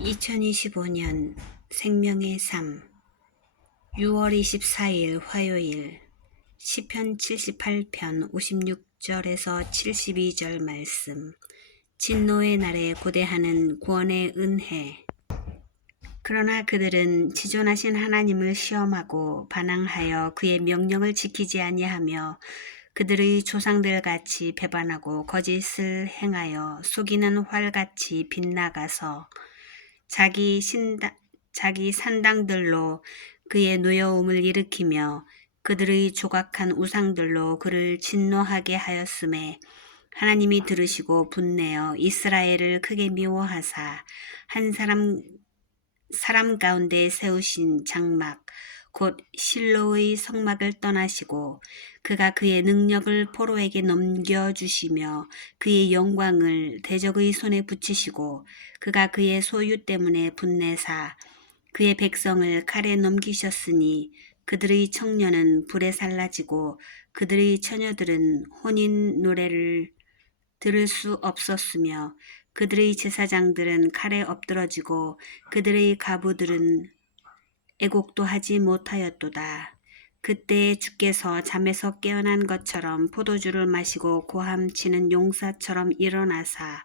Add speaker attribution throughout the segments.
Speaker 1: 2025년 생명의 삶 6월 24일 화요일 시편 78편 56절에서 72절 말씀. 진노의 날에 고대하는 구원의 은혜. 그러나 그들은 지존하신 하나님을 시험하고 반항하여 그의 명령을 지키지 아니하며 그들의 조상들 같이 배반하고 거짓을 행하여 속이는 활같이 빗나가서 자기 신당, 자기 산당들로 그의 노여움을 일으키며 그들의 조각한 우상들로 그를 진노하게 하였음에 하나님이 들으시고 분내어 이스라엘을 크게 미워하사 한 사람 사람 가운데 세우신 장막 곧 실로의 성막을 떠나시고 그가 그의 능력을 포로에게 넘겨주시며 그의 영광을 대적의 손에 붙이시고 그가 그의 소유 때문에 분내사 그의 백성을 칼에 넘기셨으니 그들의 청년은 불에 살라지고 그들의 처녀들은 혼인 노래를 들을 수 없었으며 그들의 제사장들은 칼에 엎드러지고 그들의 가부들은 애곡도 하지 못하였도다. 그때 주께서 잠에서 깨어난 것처럼 포도주를 마시고 고함치는 용사처럼 일어나사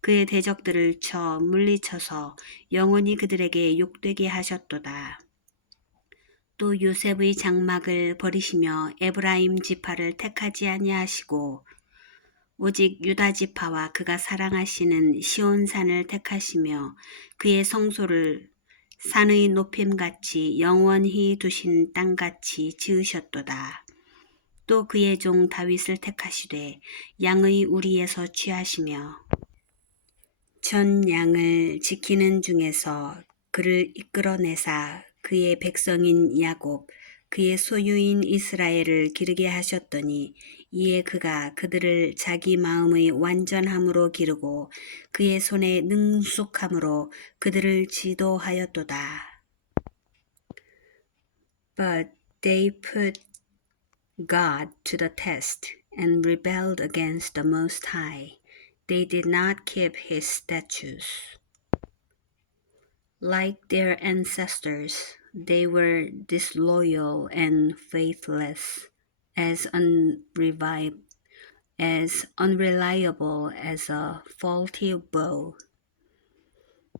Speaker 1: 그의 대적들을 쳐 물리쳐서 영원히 그들에게 욕되게 하셨도다. 또 요셉의 장막을 버리시며 에브라임 지파를 택하지 아니하시고 오직 유다 지파와 그가 사랑하시는 시온산을 택하시며 그의 성소를 산의 높임같이 영원히 두신 땅같이 지으셨도다. 또 그의 종 다윗을 택하시되 양의 우리에서 취하시며 전 양을 지키는 중에서 그를 이끌어내사 그의 백성인 야곱 그의 소유인 이스라엘을 기르게 하셨더니 이에 그가 그들을 자기 마음의 완전함으로 기르고 그의 손에 능숙함으로 그들을 지도하였도다. But they put God to the test and rebelled against the Most High. They did not keep his statutes. Like their ancestors, they were disloyal and faithless, as as unreliable as a faulty bow.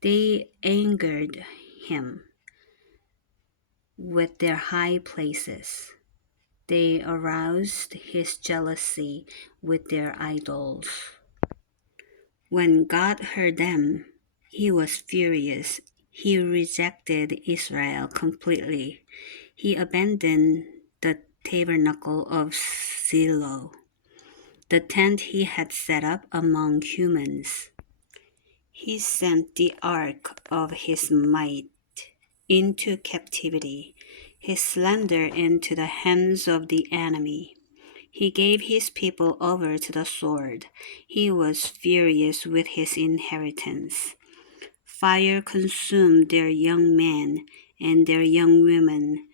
Speaker 1: They angered him with their high places. They aroused his jealousy with their idols. When God heard them, he was furious. He rejected Israel completely. He abandoned the tabernacle of Shiloh, the tent he had set up among humans. He sent the ark of his might into captivity, his slander into the hands of the enemy. He gave his people over to the sword. He was furious with his inheritance. Fire consumed their young men, and their young women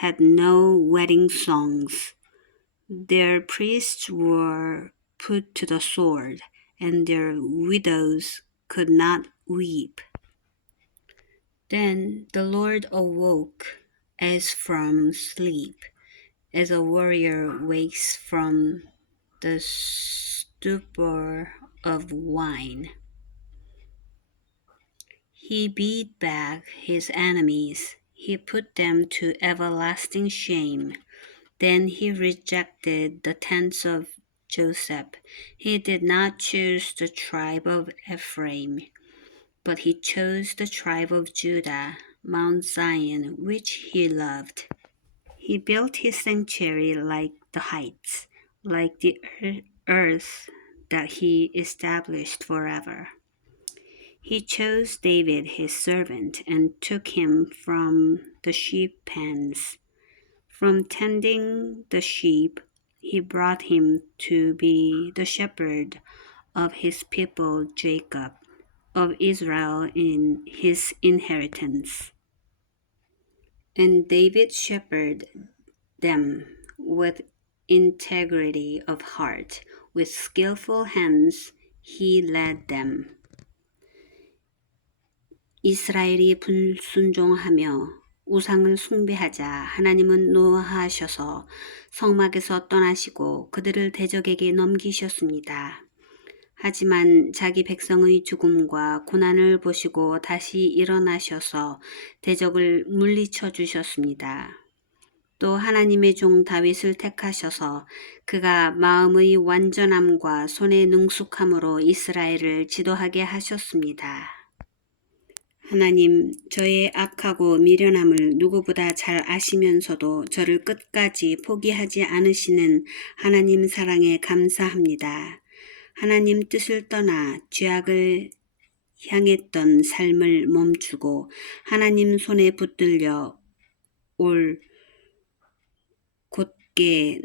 Speaker 1: had no wedding songs. Their priests were put to the sword, and their widows could not weep. Then the Lord awoke as from sleep, as a warrior wakes from the stupor of wine. He beat back his enemies, he put them to everlasting shame. Then he rejected the tents of Joseph. He did not choose the tribe of Ephraim, but he chose the tribe of Judah, Mount Zion, which he loved. He built his sanctuary like the heights, like the earth that he established forever. He chose David his servant and took him from the sheep pens. From tending the sheep, he brought him to be the shepherd of his people Jacob, of Israel in his inheritance. And David shepherded them with integrity of heart, with skillful hands he led them. 이스라엘이 불순종하며 우상을 숭배하자 하나님은 노하셔서 성막에서 떠나시고 그들을 대적에게 넘기셨습니다. 하지만 자기 백성의 죽음과 고난을 보시고 다시 일어나셔서 대적을 물리쳐 주셨습니다. 또 하나님의 종 다윗을 택하셔서 그가 마음의 완전함과 손의 능숙함으로 이스라엘을 지도하게 하셨습니다. 하나님, 저의 악하고 미련함을 누구보다 잘 아시면서도 저를 끝까지 포기하지 않으시는 하나님 사랑에 감사합니다. 하나님 뜻을 떠나 죄악을 향했던 삶을 멈추고 하나님 손에 붙들려 올 곧게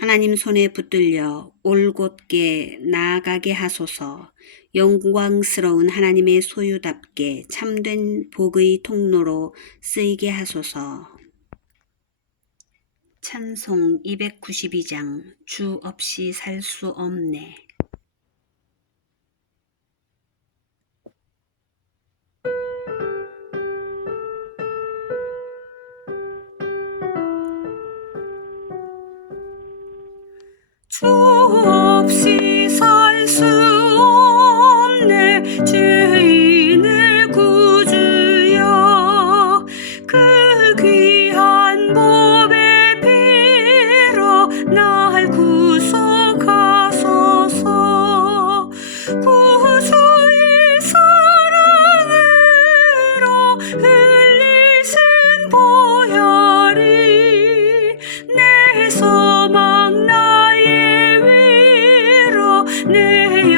Speaker 1: 하나님 손에 붙들려 올곧게 나아가게 하소서. 영광스러운 하나님의 소유답게 참된 복의 통로로 쓰이게 하소서. 찬송 292장 주 없이 살 수 없네
Speaker 2: 주 Nee,